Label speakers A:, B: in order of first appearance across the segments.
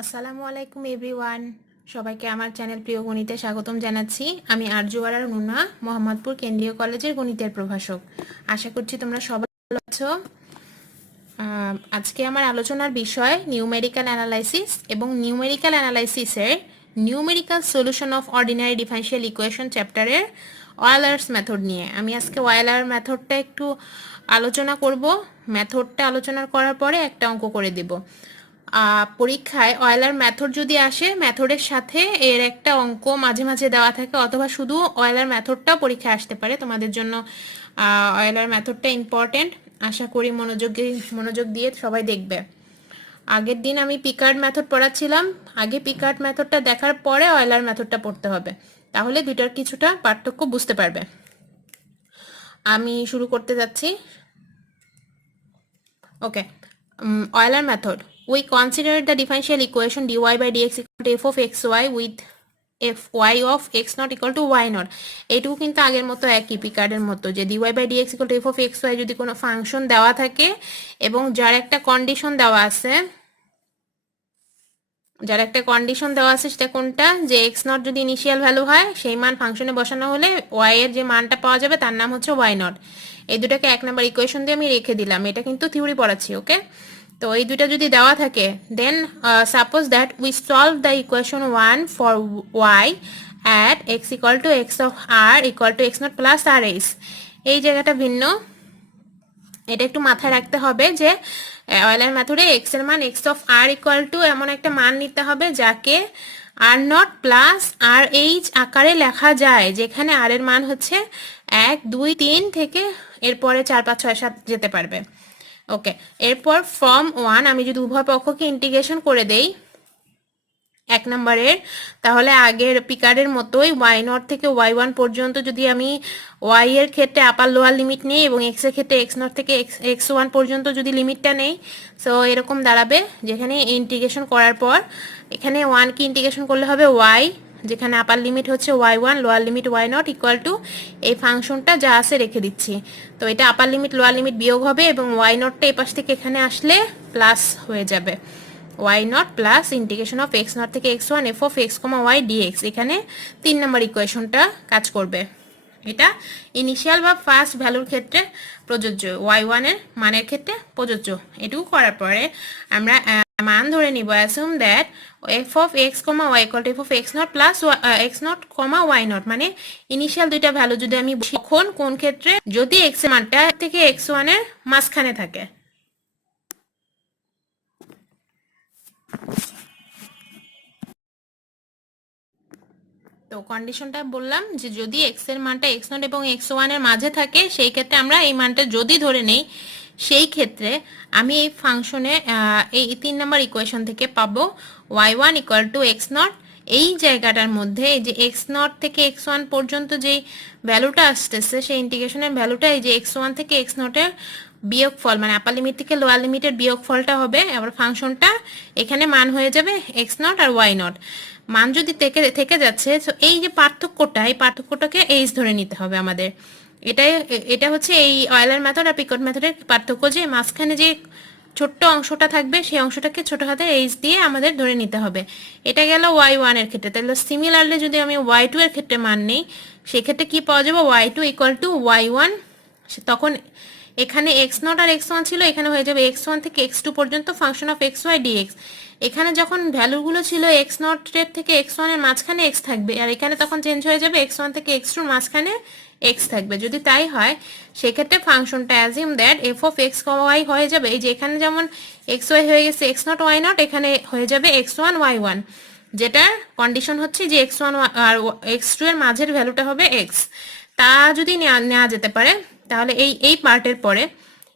A: আসসালামু আলাইকুম, এভরিওয়ান। সবাইকে আমার চ্যানেল প্রিয় গণিতে স্বাগতম জানাচ্ছি। আমি আরজুয়ারার নুনা মোহাম্মদপুর কেন্দ্রীয় কলেজের গণিতের প্রভাষক। আশা করছি তোমরা সবাই ভালো আছো। আজকে আমার আলোচনার বিষয় নিউমেরিক্যাল অ্যানালাইসিস এবং numerical অ্যানালাইসিসের numerical solution of ordinary differential equation চ্যাপ্টারের ওয়াইলার্স মেথড নিয়ে। আমি আজকে ওয়াইলার মেথডটা একটু আলোচনা করব। মেথডটা আলোচনা করার পরে একটা অঙ্ক করে দেব। পরীক্ষায় অয়েলার মেথড যদি আসে মেথডের সাথে এর একটা অঙ্ক মাঝে মাঝে দেওয়া থাকে, অথবা শুধু অয়েলার মেথডটাও পরীক্ষায় আসতে পারে। তোমাদের জন্য অয়েলার মেথডটা ইম্পর্টেন্ট আশা করি মনোযোগ মনোযোগ দিয়ে সবাই দেখবে। আগের দিন আমি পিকার্ড মেথড পড়াচ্ছিলাম। আগে পিকার্ড মেথডটা দেখার পরে অয়েলার মেথডটা পড়তে হবে। তাহলে দুইটার কিছুটা পার্থক্য বুঝতে পারবে। আমি শুরু করতে যাচ্ছি। ওকে Euler method. We consider the differential equation dy by dx equal to f of xy with fy of x not equal to y not. এইটুকু কিন্তু আগের মতো একই পিকার্ডের মতো, যে dy by dx equal to f of xy যদি কোনো ফাংশন দেওয়া থাকে এবং যার একটা কন্ডিশন দেওয়া আছে, যার একটা কন্ডিশন দেওয়া আছে সেটা কোনটা? যে এক্স নট যদি ইনিশিয়াল ভ্যালু হয়, সেই মান ফাংশনে বসানো হলে ওয়াই এর যে মানটা পাওয়া যাবে তার নাম হচ্ছে ওয়াই নট এই দুটাকে এক নাম্বার ইকুয়েশন দিয়ে আমি রেখে দিলাম, এটা কিন্তু থিওরি পড়াচ্ছি ওকে তো এই দুইটা যদি দেওয়া থাকে then suppose that we solve the equation one for y at x equal to x of r equal to x naught plus r s এই জায়গাটা ভিন্ন। এটা একটু মাথায় রাখতে হবে যে অয়েলার মেথডে এক্সের মান x of r equal to এমন একটা মান নিতে হবে যাকে r naught plus r h আকারে লেখা যায়, যেখানে আর এর মান হচ্ছে এক, দুই, তিন থেকে এরপরে চার, পাঁচ, ছয়, সাত যেতে পারবে। ওকে এরপর ফর্ম ওয়ান আমি যদি উভয় পক্ষকে ইন্টিগ্রেশন করে দেই, এক নম্বরের, তাহলে আগের পিকারের মতোই ওয়াই নট থেকে ওয়াই ওয়ান পর্যন্ত যদি আমি ওয়াই এর ক্ষেত্রে আপার লোয়ার লিমিট নিই এবং এক্সের ক্ষেত্রে এক্স নট থেকে এক্স এক্স ওয়ান পর্যন্ত যদি লিমিটটা নেই সো এরকম দাঁড়াবে যেখানে ইন্টিগ্রেশন করার পর, এখানে ওয়ান কি ইন্টিগ্রেশন করলে হবে ওয়াই যেখানে আপার লিমিট হচ্ছে y one lower limit y naught equal to এই ফাংশনটা যা আছে রেখে দিচ্ছি। তো এটা আপার লিমিট লোয়ার লিমিট বিয়োগ হবে এবং ওয়াই নটটা এই পাশ থেকে এখানে আসলে প্লাস হয়ে যাবে। Y naught plus integration of x naught থেকে x one f of x comma y dx এখানে তিন নম্বর ইকুয়েশনটা কাজ করবে। এটা ইনিশিয়াল বা ফার্স্ট ভ্যালুর ক্ষেত্রে প্রযোজ্য ওয়াই ওয়ানের মানের ক্ষেত্রে প্রযোজ্য। এটুকু করার পরে আমরা মান ধরে নিব assume that f of x comma y equal f of x naught plus x naught comma y naught মানে ইনিশিয়াল দুইটা ভ্যালু যদি আমি তখন কোন ক্ষেত্রে? যদি এক্স মানটা থেকে এক্স ওয়ানের মাঝখানে থাকে। তো কন্ডিশনটা বললাম যে যদি এক্সের মানটা এক্স নট এবং এক্স ওয়ানের মাঝে থাকে, সেই ক্ষেত্রে আমরা এই মানটা যদি ধরে নেই সেই ক্ষেত্রে আমি এই ফাংশনে এই তিন নম্বর ইকুয়েশন থেকে পাবো y one equal to x naught এই জায়গাটার মধ্যে এই যে এক্স নট থেকে এক্স ওয়ান পর্যন্ত যেই ভ্যালুটা আসতেছে, সেই ইন্টিগ্রেশনের ভ্যালুটা এই যে এক্স ওয়ান থেকে এক্স নটের বিয়োগফল মানে আপার লিমিট থেকে লোয়ার লিমিটের বিয়োগফলটা হবে আবার ফাংশনটা এখানে মান হয়ে যাবে এক্স নট আর ওয়াই নট মান যদি থেকে থেকে যাচ্ছে তো এই যে পার্থক্যটা, এই পার্থক্যটাকে এইচ ধরে নিতে হবে আমাদের। এটাই, এটা হচ্ছে এই অয়েলার মেথড আর পিকট মেথডের পার্থক্য যে মাঝখানে যে ছোট্ট অংশটা থাকবে, সেই অংশটাকে ছোট হাতে এইচ দিয়ে আমাদের ধরে নিতে হবে। এটা গেল ওয়াই ওয়ানের ক্ষেত্রে। তাহলে সিমিলারলি যদি আমি ওয়াই টু এর ক্ষেত্রে মান নিই, সেক্ষেত্রে কি পাওয়া যাবে? Y two equal to y one তখন এখানে এক্স নট আর এক্স ওয়ান ছিল, এখানে হয়ে যাবে এক্স ওয়ান থেকে এক্স টু পর্যন্ত function of x y dx এখানে যখন ভ্যালুগুলো ছিল এক্স নটের থেকে এক্স ওয়ানের মাঝখানে এক্স থাকবে, আর এখানে তখন চেঞ্জ হয়ে যাবে এক্স ওয়ান থেকে এক্স টুর মাঝখানে এক্স থাকবে। যদি তাই হয়, সেক্ষেত্রে ফাংশনটা assume that f of x y হয়ে যাবে। এই যে এখানে যেমন এক্স ওয়াই হয়ে গেছে এক্স নট ওয়াই নট এখানে হয়ে যাবে এক্স ওয়ান ওয়াই ওয়ান যেটার কন্ডিশন হচ্ছে যে এক্স ওয়ান আর এক্স টু এর মাঝের ভ্যালুটা হবে এক্স তা যদি নেওয়া নেওয়া যেতে পারে তাহলে এই এই পার্টের পরে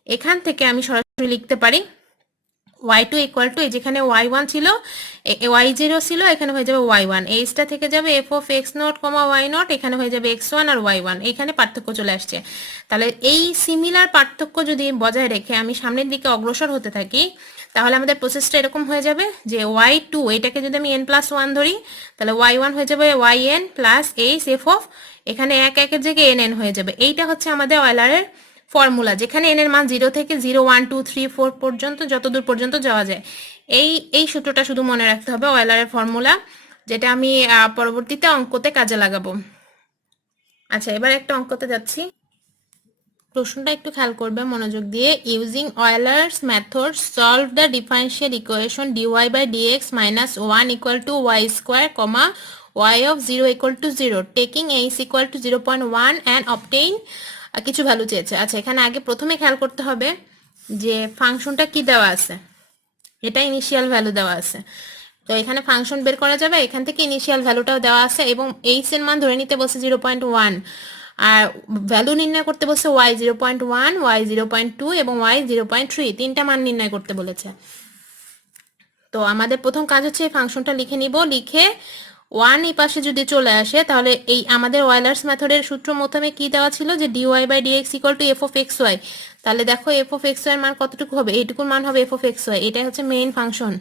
A: এখান থেকে আমি সরাসরি লিখতে পারি ওয়াই টু ইকুয়াল টু এই যেখানে ওয়াই ওয়ান ছিল ওয়াই জিরো ছিল, এখানে হয়ে যাবে ওয়াই ওয়ান এইচটা থেকে যাবে f of x naught comma y naught এখানে হয়ে যাবে এক্স ওয়ান আর ওয়াই ওয়ান এখানে পার্থক্য চলে আসছে। তাহলে এই সিমিলার পার্থক্য যদি বজায় রেখে আমি সামনের দিকে অগ্রসর হতে থাকি তাহলে আমাদের প্রসেসটা এরকম হয়ে যাবে যে ওয়াই টু এটাকে যদি আমি এন প্লাস ওয়ান ধরি, তাহলে ওয়াই ওয়ান হয়ে যাবে y n plus h f of এখানে এক একের জায়গায় এন এন হয়ে যাবে। এইটা হচ্ছে আমাদের অয়েলারের ফর্মুলা যেখানে এন এর মান জিরো থেকে zero one two three four পর্যন্ত, যতদূর পর্যন্ত যাওয়া যায়। এই এই সূত্রটা শুধু মনে রাখতে হবে ওয়েলারের ফর্মুলা যেটা আমি পরবর্তীতে অঙ্কতে কাজে লাগাবো। আচ্ছা এবার একটা অঙ্কতে যাচ্ছি। প্রশ্নটা একটু খেয়াল করবে মনোযোগ দিয়ে। Using Euler's method solve the differential equation dy by dx minus one equal to y square comma y of zero equal to zero taking h equal to zero point one and obtain কিছু value চেয়েছে। আচ্ছা এখানে আগে প্রথমে খেয়াল করতে হবে যে ফাংশনটা কি দেওয়া আছে। এটা ইনিশিয়াল ভ্যালু দেওয়া আছে। তো এখানে ফাংশন বের করা যাবে। এখান থেকে ইনিশিয়াল ভ্যালুটাও দেওয়া আছে এবং এইচ এর মান ধরে নিতে বলছে জিরো পয়েন্ট ওয়ান আর ভ্যালু নির্ণয় করতে বলছে y zero point one y zero point two এবং ওয়াই জিরো পয়েন্ট থ্রি তিনটা মান নির্ণয় করতে বলেছে। তো আমাদের প্রথম কাজ হচ্ছে এই ফাংশনটা লিখে নিব। লিখে ওয়ান এই পাশে যদি চলে আসে, তাহলে এই আমাদের ওয়াইলার্স মেথডের সূত্র প্রথমে কি দেওয়া ছিল? যে dy by dx equal to f of x y তাহলে দেখো এফ অফ এক্স ওয়াই মান কতটুকু হবে? এইটুকুর মান হবে এফ অফ এক্স ওয়াই এটাই হচ্ছে main function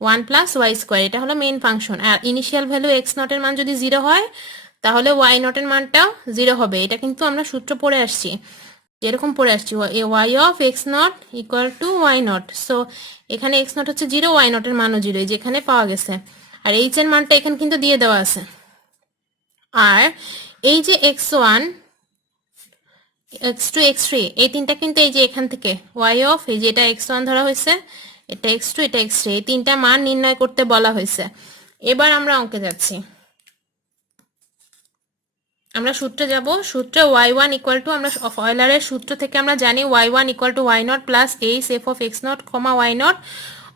A: one plus y square এটা হলো মেইন ফাংশন আর ইনিশিয়াল ভ্যালু এক্স নটের মান যদি জিরো হয় তাহলে ওয়াই নটের মানটাও জিরো হবে। এটা কিন্তু আমরা সূত্র পড়ে আসছি। এরকম পড়ে আসছি y of x naught equal to y naught so এখানে এক্স নট হচ্ছে জিরো ওয়াই নটের মানও জিরো যেখানে পাওয়া গেছে। আর এইচ এর মানটা এখানে কিন্তু দিয়ে দেওয়া আছে। আর এই যে x one x two x three এই তিনটা কিন্তু এই যে এখান থেকে ওয়াই অফ এই যে এটা এক্স ওয়ান ধরা হয়েছে, এটা এক্স টু এটা এক্স থ্রি এই তিনটা মান নির্ণয় করতে বলা হয়েছে। এবার আমরা অঙ্কে যাচ্ছি। আমরা সূত্রে যাব। সূত্রে ওয়াই ওয়ান ইকুয়াল টু আমরা অয়েলারের সূত্র থেকে আমরা জানি y one equal to y naught plus h f of x naught comma y naught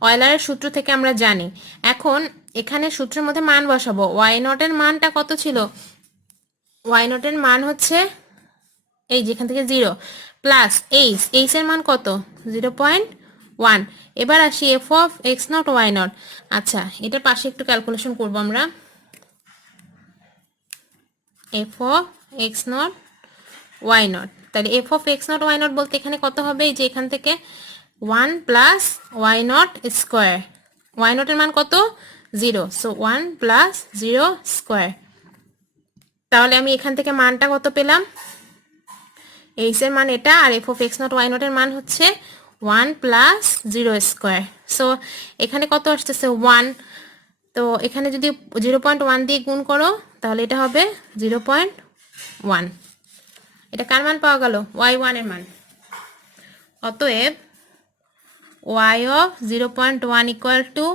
A: অয়েলারের সূত্র থেকে আমরা জানি। এখন এখানে সূত্রের মধ্যে মান বসাবো। ওয়াই নটের মানটা কত ছিল? ওয়াই নটের মান হচ্ছে এই যেখান থেকে জিরো প্লাস এইচ এইচ এর মান কত? জিরো পয়েন্ট ওয়ান এবার আসি f of x naught y naught আচ্ছা এটার পাশে একটু ক্যালকুলেশন করব আমরা। F of x naught y naught তাহলে f of x naught y naught বলতে এখানে কত হবে? যে এখান থেকে one plus y naught square y নটের মান কত? Zero so one plus zero square তাহলে আমি এখান থেকে মানটা কত পেলাম? এর মান এটা, আর f of x naught y নটের মান হচ্ছে one plus zero square so এখানে কত আসতেছে? ওয়ান তো এখানে যদি জিরো পয়েন্ট ওয়ান দিয়ে গুণ করো তাহলে এটা হবে জিরো পয়েন্ট ওয়ান। এটা কার মান পাওয়া গেল? ওয়াই ওয়ানের মান। অতএব y of zero point one equal to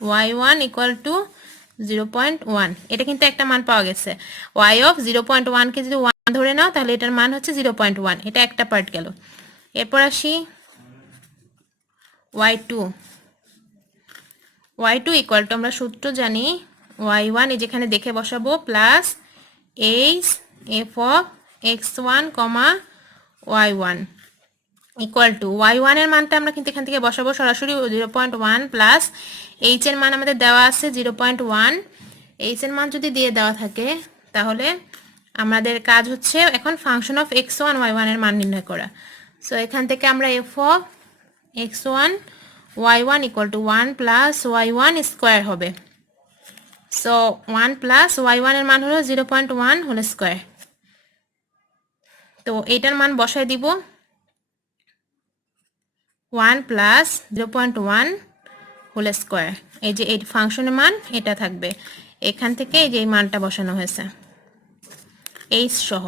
A: y one equal to zero point one. এটা কিন্তু একটা মান পাওয়া গেছে। ওয়াই অফ জিরো পয়েন্ট ওয়ানকে যদি ওয়ান ধরে নাও, তাহলে এটার মান হচ্ছে জিরো পয়েন্ট ওয়ান। এটা একটা পার্ট গেল। এরপর আসি। Y two. Y two equal to, আমরা সূত্র জানি ওয়াই ওয়ান এই যেখানে দেখে বসাবো plus h f of x one comma y one equal to y ওয়ানের মানটা আমরা কিন্তু এখান থেকে বসাবো সরাসরি zero point one plus h এর মান আমাদের দেওয়া আছে জিরো পয়েন্ট ওয়ান এইচ এর মান যদি দিয়ে দেওয়া থাকে, তাহলে আমাদের কাজ হচ্ছে এখন function of x one y ওয়ানের মান নির্ণয় করা। সো এখান থেকে আমরা f of x one y one equal to one plus y one square হবে। সো ওয়ান প্লাস ওয়াই ওয়ানের মান হলো zero point one whole square তো এইটার মান বসায় দিব। One plus zero point one whole square এই যে এই ফাংশনের মান, এটা থাকবে। এখান থেকে এই যে এই মানটা বসানো হয়েছে। এইচ সহ।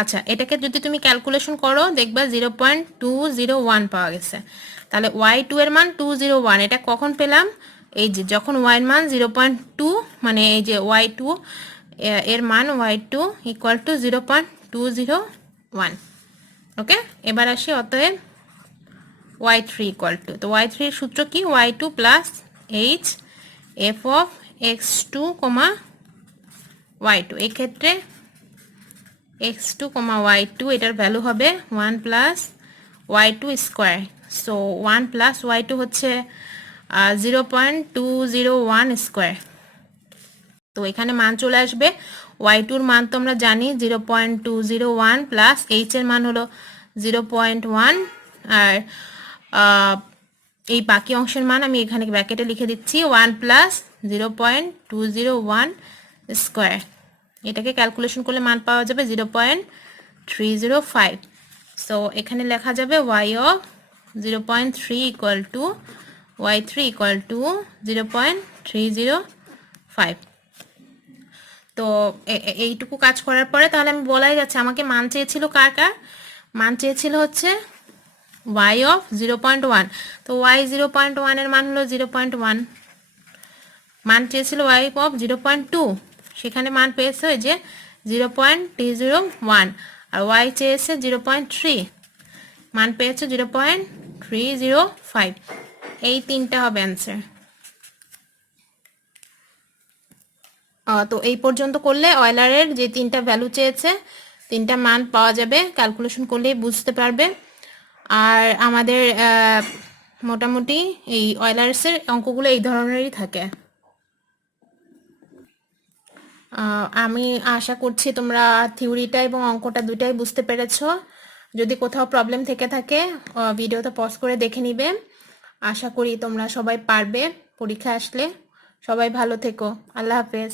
A: আচ্ছা এটাকে যদি তুমি ক্যালকুলেশন করো, দেখবা zero point two zero one পাওয়া গেছে। তাহলে ওয়াই টু এর মান টু জিরো ওয়ান এটা কখন পেলাম? এই যে যখন ওয়াই মান জিরো পয়েন্ট টু মানে এই যে ওয়াই টু এর মান y two equal to zero point two zero one okay এবার আসি অতএব ওয়াই থ্রি ইকুয়াল টু তো ওয়াই থ্রির সূত্র কি? Y two plus h f of x two comma y two এক্ষেত্রে x two comma y two এটার value হবে one plus y two square so one plus y two হচ্ছে zero point two zero one square তো এখানে মান চলে আসবে। Y টুর মান তো আমরা জানি zero point two zero one plus h এর মান হলো জিরো পয়েন্ট ওয়ান আর এই বাকি অংশের মান আমি এখানে ব্যাকেটে লিখে দিচ্ছি one plus zero point two zero one square এটাকে ক্যালকুলেশন করলে মান পাওয়া যাবে zero point three zero five so এখানে লেখা যাবে y of zero point three equal to y3 equal to 0.305 তো এইটুকু কাজ করার পরে তাহলে আমি বলাই যাচ্ছে আমাকে মান চেয়েছিল কার কার? মান চেয়েছিল হচ্ছে y অফ 0.1 তো y 0.1 এর মান হলো 0.1 মান চেয়েছিল y of 0.2 সেখানে মান পেয়েছে ওই যে 0.301 আর y চেয়েছে 0.3 মান পেয়েছে 0.305 এই তিনটা হবে অ্যান্সার তো এই পর্যন্ত করলে অয়লারের যে তিনটা ভ্যালু চেয়েছে, তিনটা মান পাওয়া যাবে। ক্যালকুলেশন করলেই বুঝতে পারবে। আর আমাদের মোটামুটি এই অয়লার্সের অঙ্কগুলো এই ধরনেরই থাকে। আমি আশা করছি তোমরা থিওরিটা এবং অঙ্কটা দুটাই বুঝতে পেরেছ। যদি কোথাও প্রবলেম থেকে থাকে ভিডিওটা পজ করে দেখে নিবে। আশা করি তোমরা সবাই পারবে পরীক্ষা আসলে। সবাই ভালো থেকো। আল্লাহ হাফেজ।